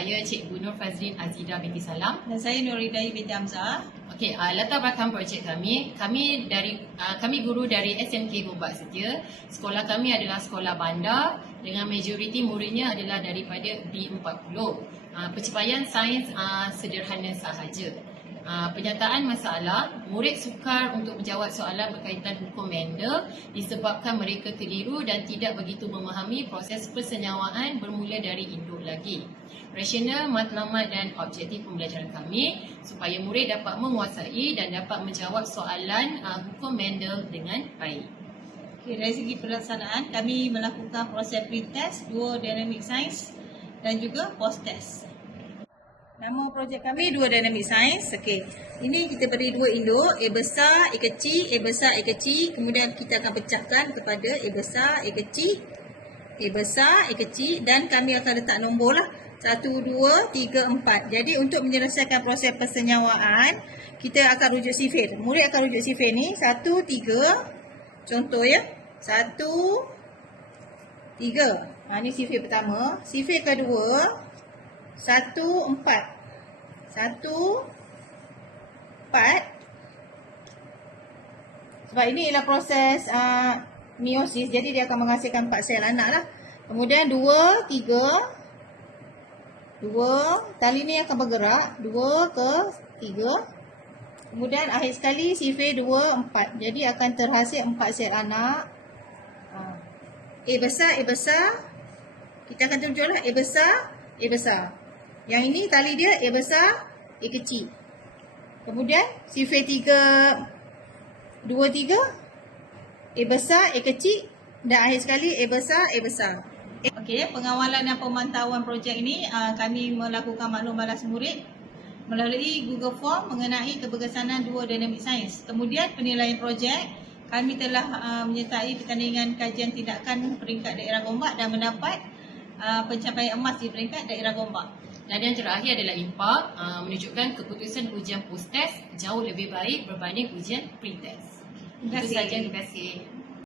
saya Cikgu Nur Fazlin Azida binti Salam. Dan saya Nuridayi binti Hamzah. Okey, latar belakang projek kami guru dari SMK Gombak Setia. Sekolah kami adalah sekolah bandar dengan majoriti muridnya adalah daripada B40. Pencapaian sains sederhana sahaja. Penyataan masalah, murid sukar untuk menjawab soalan berkaitan hukum Mendel disebabkan mereka keliru dan tidak begitu memahami proses persenyawaan bermula dari induk lagi. Rasional, matlamat dan objektif pembelajaran kami supaya murid dapat menguasai dan dapat menjawab soalan hukum Mendel dengan baik. Okay, dari segi pelaksanaan, kami melakukan proses pre-test, duo dynamic science dan juga post-test. Nama projek kami Duo Dynamic Science. Okey. Ini kita beri dua induk, A besar, A kecil, A besar, A kecil. Kemudian kita akan pecahkan kepada A besar, A kecil, A besar, A kecil dan kami akan letak nombor lah 1, 2, 3, 4. Jadi untuk menyelesaikan proses persenyawaan, kita akan rujuk sifir. Murid akan rujuk sifir ni 1, 3. Contoh ya. 1, 3. Ni sifir pertama. Sifir kedua 1, 4. 1, 4. Sebab ini ialah proses meiosis. Jadi dia akan menghasilkan 4 sel anak lah. Kemudian 2, 3. 2. Tali ni akan bergerak. 2 ke 3. Kemudian akhir sekali sifir 2, 4. Jadi akan terhasil 4 sel anak. A besar, A besar. Kita akan tunjuk lah A besar, A besar. Yang ini tali dia A besar, A kecil. Kemudian sifir 3, 2, 3. A besar, A kecil. Dan akhir sekali A besar, A besar. Okey, pengawalan dan pemantauan projek ini kami melakukan maklum balas murid melalui Google Form mengenai keberkesanan Duo Dynamic Science. Kemudian penilaian projek, kami telah menyertai pertandingan kajian tindakan peringkat daerah Gombak dan mendapat pencapaian emas di peringkat daerah Gombak. Dan yang terakhir adalah impak menunjukkan keputusan ujian post-test jauh lebih baik berbanding ujian pre-test. Itu sahaja, terima kasih.